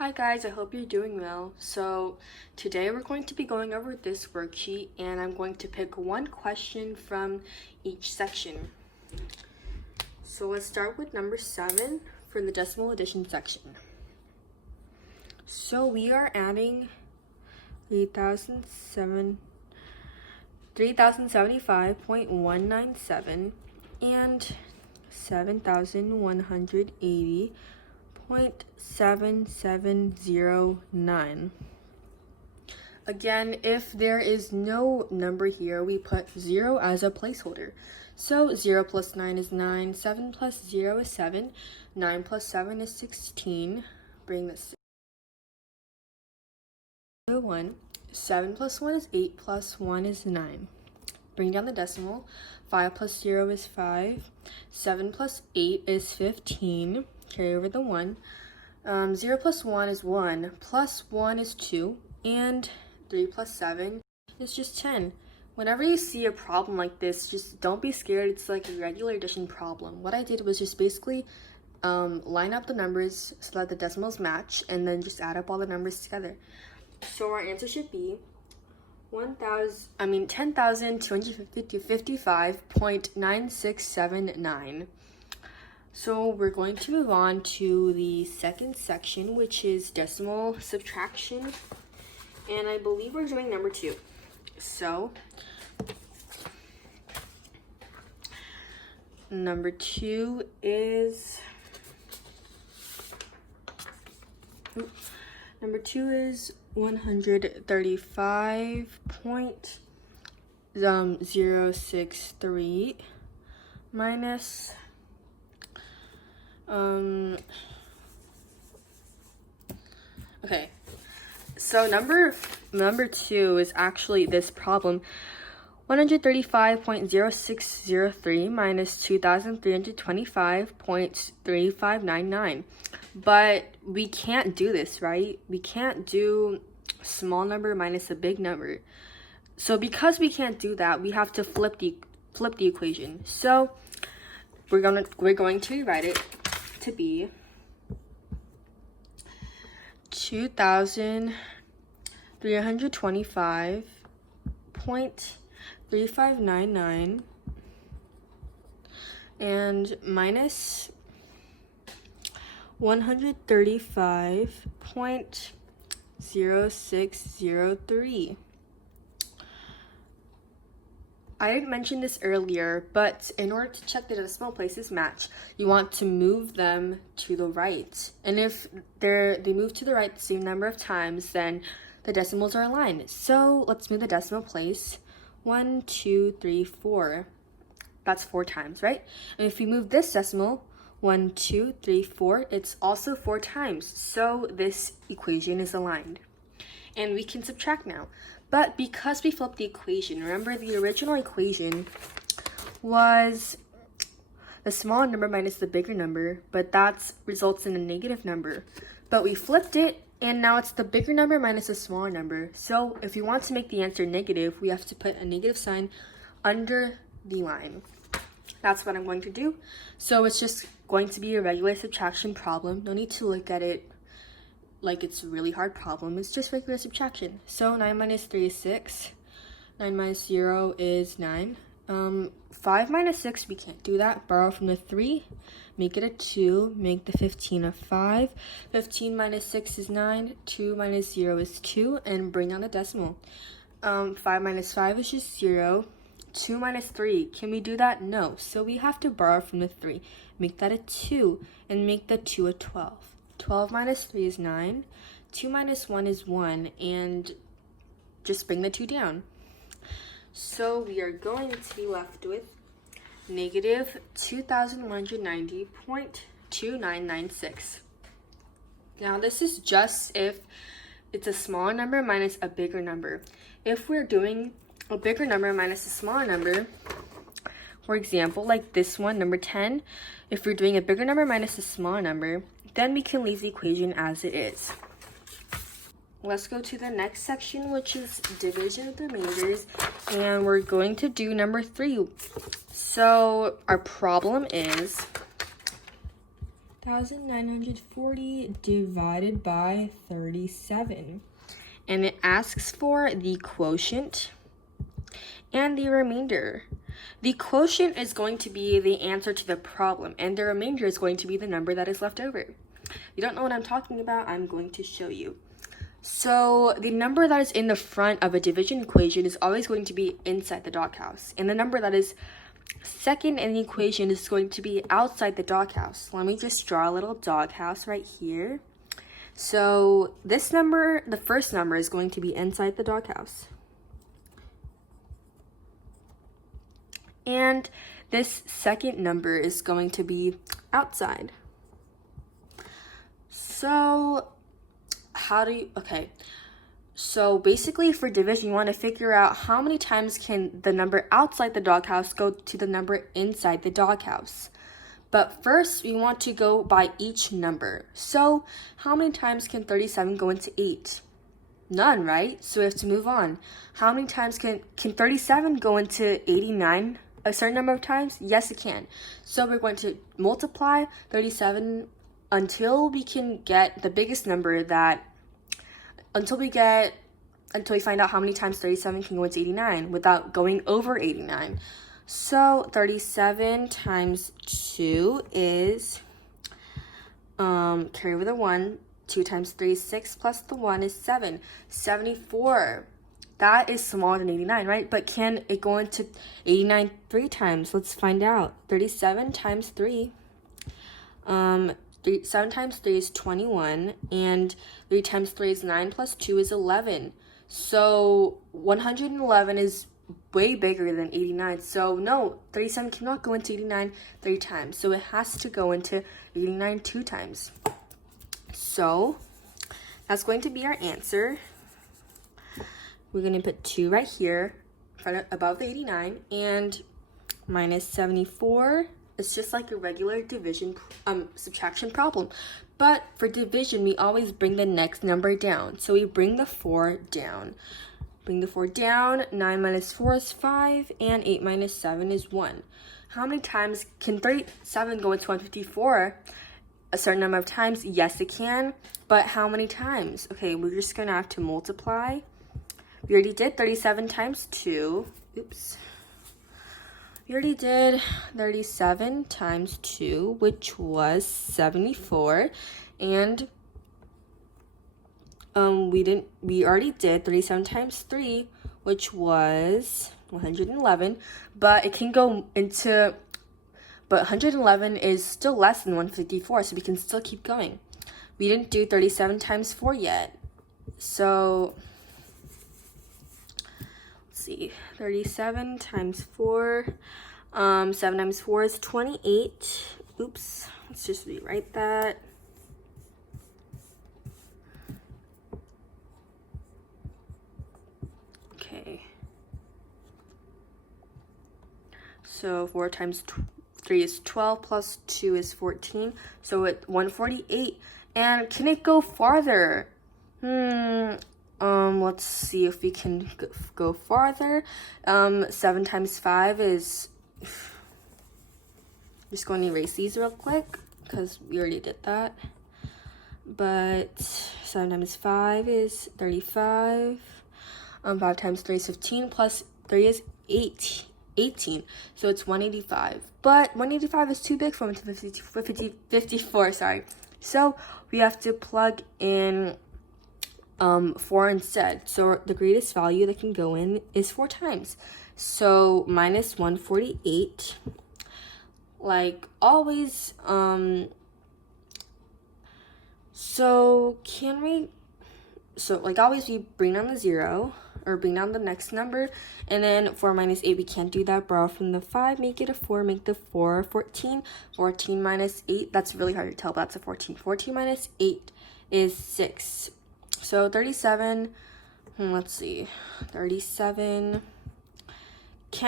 Hi guys, I hope you're doing well. So today we're going to be going over this worksheet and I'm going to pick one question from each section. So let's start with number 7 for the decimal addition section. So we are adding 3075.197 and 7180.7709. Again, if there is no number here, we put 0 as a placeholder. So 0 plus 9 is 9, 7 plus 0 is 7, 9 plus 7 is 16. Bring this to 1. 7 plus 1 is 8, plus 1 is 9. Bring down the decimal. 5 plus 0 is 5. 7 plus 8 is 15. Carry over the 1. 0 plus 1 is 1. Plus 1 is 2. And 3 plus 7 is just 10. Whenever you see a problem like this, just don't be scared. It's like a regular addition problem. What I did was just basically line up the numbers so that the decimals match and then just add up all the numbers together. So our answer should be 10,250 to 55.9679. So we're going to move on to the second section, which is decimal subtraction. And I believe we're doing number 2. So number 2 is 135.063 minus okay, so number 2 is actually this problem. 135.0603 minus 2,325.3599. But we can't do this, right? We can't do small number minus a big number. So because we can't do that, we have to flip the equation. So we're going to rewrite it to be 2,325.3599 and minus 135.0603. I didn't mention this earlier, but in order to check the decimal places match, you want to move them to the right. And if they move to the right the same number of times, then the decimals are aligned. So let's move the decimal place. 1, 2, 3, 4. That's 4 times, right? And if we move this decimal, 1, 2, 3, 4, it's also 4 times. So this equation is aligned. And we can subtract now. But because we flipped the equation, remember the original equation was the smaller number minus the bigger number, but that results in a negative number. But we flipped it, and now it's the bigger number minus the smaller number. So if you want to make the answer negative, we have to put a negative sign under the line. That's what I'm going to do. So it's just going to be a regular subtraction problem. No need to look at it like it's a really hard problem. It's just regular subtraction. So 9 minus 3 is 6. 9 minus 0 is 9. 5 minus 6, we can't do that. Borrow from the 3. Make it a 2. Make the 15 a 5. 15 minus 6 is 9. 2 minus 0 is 2. And bring down the decimal. 5 minus 5 is just 0. 2 minus 3. Can we do that? No. So we have to borrow from the 3. Make that a 2. And make the 2 a 12. 12 minus 3 is 9. 2 minus 1 is 1. And just bring the 2 down. So we are going to be left with negative 2,190.2996. Now this is just if it's a smaller number minus a bigger number. If we're doing a bigger number minus a smaller number, for example, like this one, number 10, if we're doing a bigger number minus a smaller number, then we can leave the equation as it is. Let's go to the next section, which is division of the remainders, and we're going to do number 3. So our problem is 1,940 divided by 37. And it asks for the quotient and the remainder. The quotient is going to be the answer to the problem, and the remainder is going to be the number that is left over. If you don't know what I'm talking about, I'm going to show you. So the number that is in the front of a division equation is always going to be inside the doghouse, and the number that is second in the equation is going to be outside the doghouse. Let me just draw a little doghouse right here. So this number, the first number, is going to be inside the doghouse. And this second number is going to be outside. So so basically for division, you want to figure out how many times can the number outside the doghouse go to the number inside the doghouse. But first, we want to go by each number. So how many times can 37 go into 8? None, right? So we have to move on. How many times can 37 go into 89? A certain number of times? Yes, it can. So we're going to multiply 37 until we can get the biggest number until we find out how many times 37 can go into 89 without going over 89. So 37 times 2 is, carry over the 1, 2 times 3 is 6, plus the 1 is 7. 74. That is smaller than 89, right? But can it go into 89 3 times? Let's find out. 37 times 3. 7 times 3 is 21, and 3 times 3 is 9, plus 2 is 11. So 111 is way bigger than 89. So no, 37 cannot go into 89 3 times. So it has to go into 89 2 times. So that's going to be our answer. We're going to put 2 right here, above the 89, and minus 74. It's just like a regular division, subtraction problem. But for division, we always bring the next number down. So we bring the 4 down. Bring the 4 down. 9 minus 4 is 5, and 8 minus 7 is 1. How many times can 37 go into 154? A certain number of times? Yes, it can. But how many times? Okay, we're just going to have to multiply. We already did 37 times 2. Oops. We already did 37 times 2, which was 74. And we already did 37 times 3, which was 111. But it can go into, but 111 is still less than 154, so we can still keep going. We didn't do 37 times 4 yet. So see, 37 times 4, 7 times 4 is 28. Oops, let's just rewrite that. Okay, so 4 times 3 is 12, plus 2 is 14, so it's 148. And can it go farther? Let's see if we can go farther. 7 times 5 is, just going to erase these real quick because we already did that. But 7 times 5 is 35. 5 times 3 is 15, plus 3 is 18. So it's 185. But 185 is too big for 54, sorry. So we have to plug in 4 instead. So the greatest value that can go in is 4 times. So minus 148, like always. So like always, we bring down the 0, or bring down the next number, and then 4 minus 8, we can't do that. Borrow from the 5, make it a 4, make the 4 14. 14 minus 8, that's really hard to tell, but that's a 14. 14 minus 8 is 6. So 37, let's see, 37,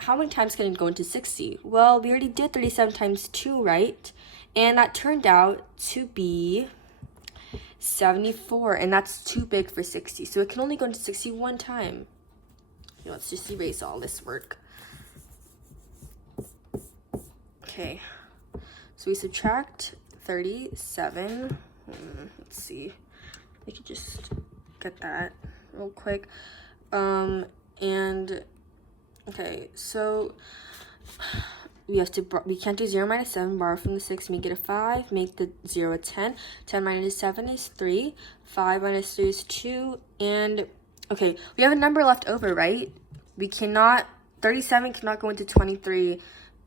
how many times can it go into 60? Well, we already did 37 times 2, right? And that turned out to be 74, and that's too big for 60. So it can only go into 60 one time. Let's just erase all this work. Okay, so we subtract 37. Let's see. I could just get that real quick. And okay, so we can't do 0 minus 7, borrow from the 6, make it a 5, make the 0 a 10. 10 minus 7 is 3, 5 minus 3 is 2, and okay, we have a number left over, right? 37 cannot go into 23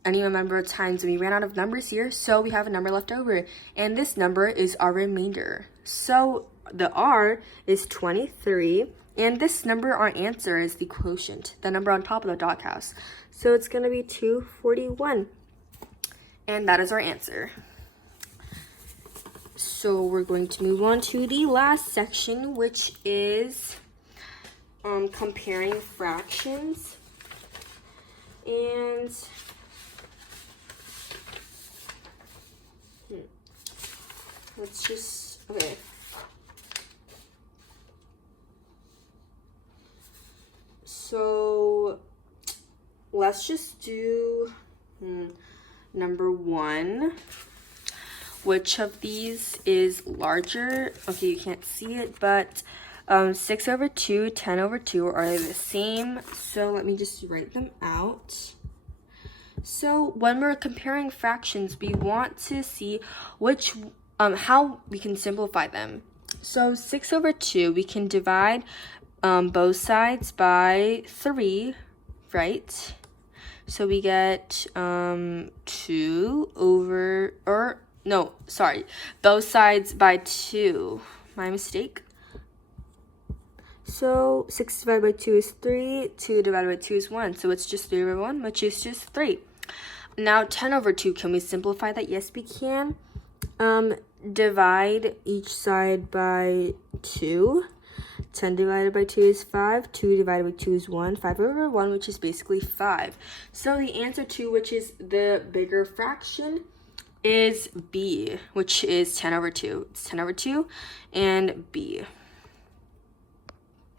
any number of times, and we ran out of numbers here, so we have a number left over, and this number is our remainder. So the R is 23, and this number, our answer, is the quotient, the number on top of the dog house. So it's going to be 241. And that is our answer. So we're going to move on to the last section, which is comparing fractions. And let's just, okay. So let's just do number 1. Which of these is larger? Okay, you can't see it, but 6 over 2, 10 over 2 are the same. So let me just write them out. So when we're comparing fractions, we want to see how we can simplify them. So 6 over 2, we can divide both sides by 3, right? So we get 2 over, both sides by 2. My mistake. So 6 divided by 2 is 3, 2 divided by 2 is 1. So it's just 3 over 1, which is just 3. Now 10 over 2, can we simplify that? Yes, we can. Divide each side by 2. 10 divided by 2 is 5. 2 divided by 2 is 1. 5 over 1, which is basically 5. So the answer to which is the bigger fraction is B, which is 10 over 2. It's 10 over 2 and B.